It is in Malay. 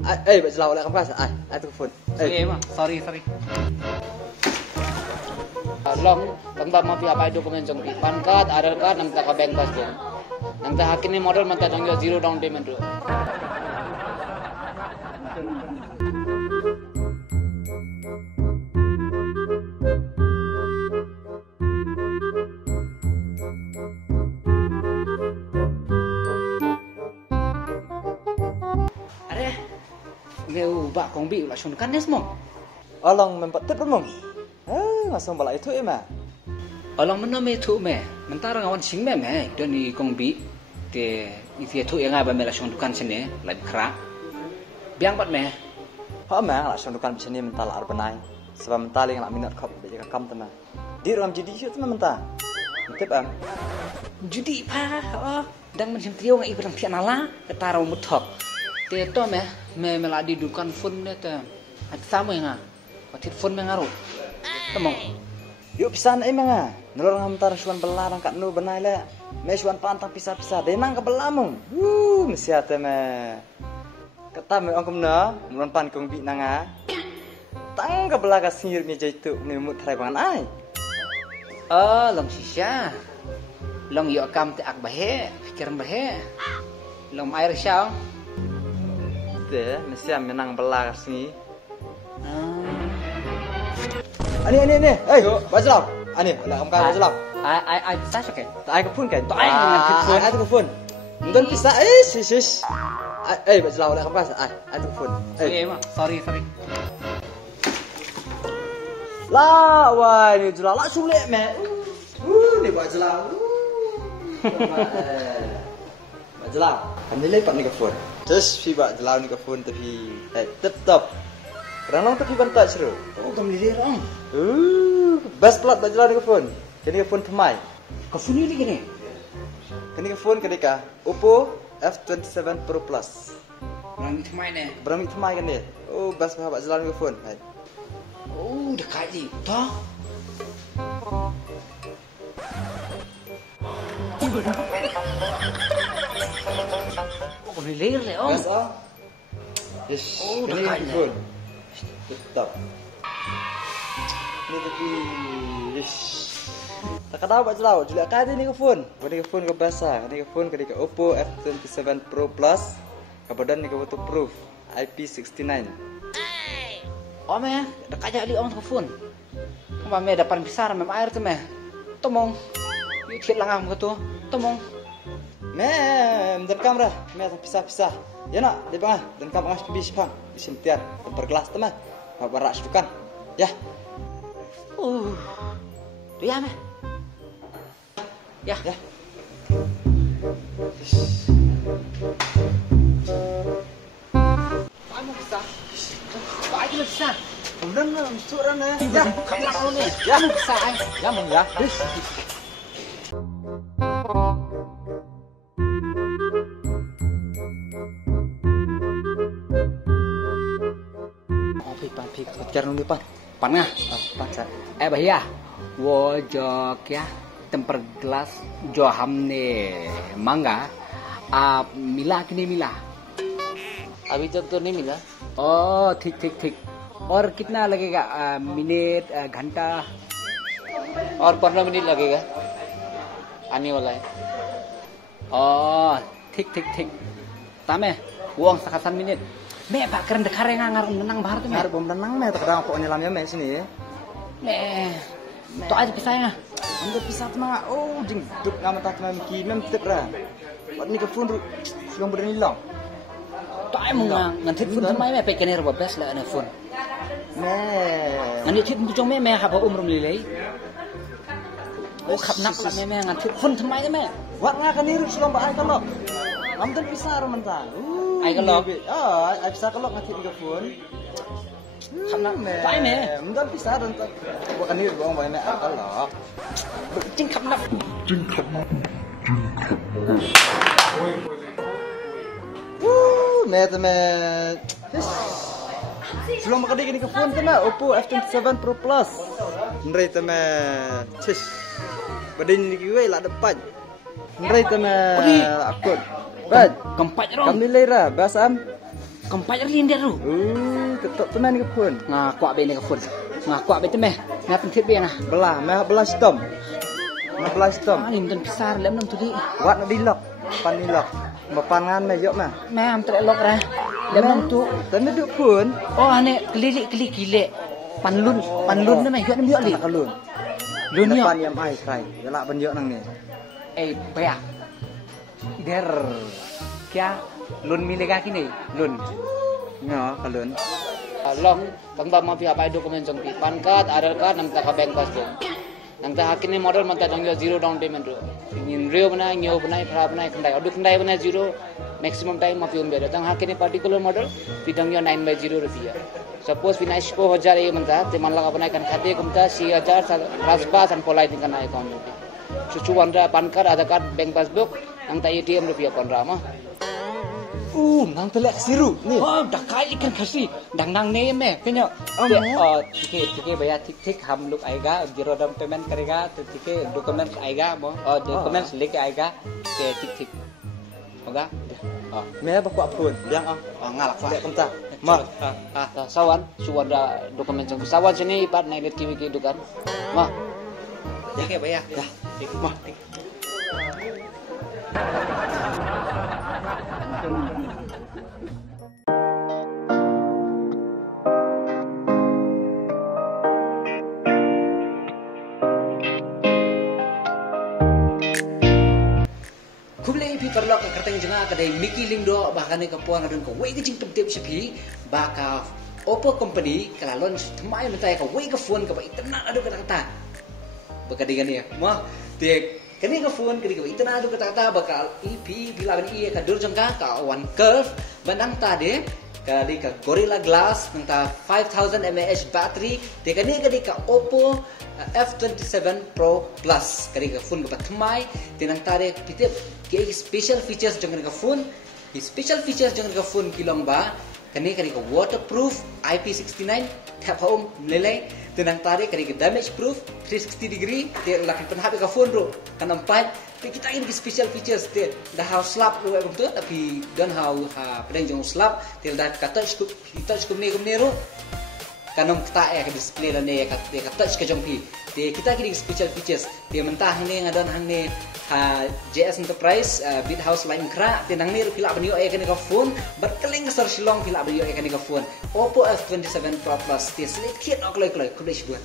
Baca lawa lah kamu kasih. Telepon. Sorry. Long, tentang mafia apa dokumen jongpi. Pan card, Aadhaar card, nang taka bank passbook. Nang ta hakin ni modal manta tangyo zero down payment ro. Are, ngeu ba kong bi la shun kan nes mong. Along mempertip mong. Masang balai itu emang. Along mana me tu me, mentara ngawan sing me dan ni kong bi te isi tu yang apa me la shun dukan sini, lagi kerak. Biang bat me. Lah shun dukan sini mental arbanai. Sebab mental yang nak minat kau belajar kam teman. Di dalam judi itu teman mental. Tip am. Judi pa, dang macam trio ngai ibrang pian ala, ketara mutok. Te to me meladi dukan phone ne te. At sama nga. Patit phone me ngaru. Temong. Yuk pisan emang nulur ngamtar suan belarang kat nu benai le. Me suan pantang pisah-pisah denang ke belamung. Mesti ate me. Kata me ongkom na, mulon pan kong bi nanga. Tang ke belah ka singir me jaitu ni mut trai bangan ai. Long sisya. Long yo kam te ak bahe, fikir bahe. Long air syau. Te mesti menang belah ka singi. Ani, baca lau. Ani, lah kamu baca lau. Ai bisa ke? Tak ke pun kan? Tak dengan telefon. Ai ke pun. Mungkin bisa sis. Baca lau lah kamu baca. Ai ke pun. Sorry. Lah, wah ni jelah lah sulit me. Ni baca lau. Baca lau. Kami lepak ni ke pun. Terus fi baca lau ni ke pun tapi tetap. Kerana tapi bantai seru. Kamu lihat orang. Best plat baca lau ni ke pun. Jadi ke pun temai. Kau sini lagi ni. Kini ke pun kedeka Oppo F27 Pro Plus. Berami temai ni. Berami temai kan dia. Best baca lau ni ke pun. Dekat je. Toh. Kau lihat le orang. Best ah. Yes. Kini dekat ke je. pun. Tetap. Ni tapi tak kena baca lau. Julia kata ni ke phone. Ni ke phone ke bahasa. Ni ke phone ke Oppo F27 Pro Plus. Kemudian ni ke waterproof IP69. Oh me, dekat je ali orang telefon. Kamu me depan besar mem air tu me. Tomong. Ni tiap langam ke tu. Tomong. Mem, dan kamera. Mem pisah-pisah. Ya nak, dia bang. Dan kamu ngas bis bang. Bisintiar berkelas teman. Bapak sukan. Ya. Tu ya me. Ya. Kamu bisa. Baik lu bisa. Kemudian suran ya. Ya, kamu nak ni. Ya, bisa ai. Ya mong ya. Karena lupa. Pan ngah. Pan saya. Bahaya. Wo jo kya temper gelas jo हमने मांगा आप मिला कि नहीं मिला? अभी तक तो नहीं मिला. Oh, ठीक. और कितना लगेगा? मिनट, घंटा? और 15 मिनट लगेगा. आने वाला है. Oh, ठीक. Tame, uang sekasan minit. Me pak keren dekare ngar menang bahar tu me. Ngar bom menang me terkadang pokoknya lamnya me sini ya. Me. Tu aja pisahnya. Anda pisah teman. Jing duk ngam tak mem ki mem tip ra. Wat ni ke phone ru sulang berani long. Tu ai mong ngan thit phone mai me pe kenir ba best la na phone. Me. Ngan thit bu jong me ha ba rum li lei. Khap nak la me ngan thit phone mai me. Wat nga kan ni ru sulang ba ai kalok. Am dan pisah ru mentang. Ai kalok. Ai pisah kalok ngan thit ke phone. Khap nak pai me. Dan pisah dan tak. Bukan ni ru bang me kalok. Jing khap nak. Me Sebelum makan ini ke phone tema Oppo F27 Pro Plus. Nrai tema cis. Badin ni gue lah depan. Nrai tema akut. Bad. Keempat rom. Kam nilai ra basam. Kampai rin dia tu. Ketok tenan ke pun. Ngakuak be ni ke phone. Ngakuak be temeh. Ngap pentit be nah. Belah stom. Belah stom. Ni mungkin besar lem nang tu di. Wat nak dilok. Pan dilok. Mapan ngan me yok mah. Mam terelok dah. Lem nang tu. Tan duduk pun. Oh ane kelilik gile. Panlun na meh yok ni yok li. Kalun. Lun ni. Pan yam ai kai. Yalak ban yok nang ni. Baya. Der. Kya lun milega kini. Lun. Nyo kalun. Long tangba ma pi apa dokumen jong pi pan card aadhar card nang ta ka bank passbook nang ta hakini model man ta jong zero down payment ro in rio bana nyo bana phra bana khandai odu khandai bana zero maximum time ma pi um beda tang hakini particular model pi dong yo 9/0 rupiah suppose pi 9000 e man ta te man laga bana kan khate kumta 6000 raspa san polai din kana account ro sucu wandra pan card aadhar card bank passbook nang ta ATM rupiah pandra ma Nang telak siru ni. Oh, dah kali ikan kasih. Dang nang ni meh. Kenya. Tike bayar tik ham look aega. Zero down payment करेगा तो tike documents आएगा mo. Documents लेके आएगा. Tik होगा. Me ba ko pun. Yang ngalak fa kumta. Ma. Sawan suwanda dokumen jong sawan sini part na net TV ke dukan ma Tike bayar. Dah. Ma. Kublai pi perlok ke kerteng jenga kedai Mickey Lingdo bahkan ke puan adun ko wei ke jing tep sepi baka Oppo company kalalon temai mentai ka wei ke phone ka bai tenang adu kata-kata baka dengan ya mah te kini ke phone kini ka bai tenang adu kata-kata baka EP bila ban ka dur jengka ka one curve bandang tade kali ka Gorilla Glass nang 5000 mAh battery te kani ka Oppo F27 Pro Plus kari ka phone ka patmai tinang tare pitip ke special features jong ka phone ki special features jong ka phone kilong ba kani ka waterproof IP69 tap home lele tinang tare kari ka damage proof 360 degree te laki pen HP ka phone ro kanam pai te kita ini special features te dah how slap ro betul tapi dan how pedang jong slap te dah ka touch ni ro kanam kita ke display la ne ka touch ke jong pi te kita kini special features te mentah ni ngadan hang ni JS Enterprise bit house line kra te nang ni pila banyo ke ni ka phone berkeling sar silong pila banyo ke ni ka phone Oppo F27 Pro Plus te sedikit ok lek buat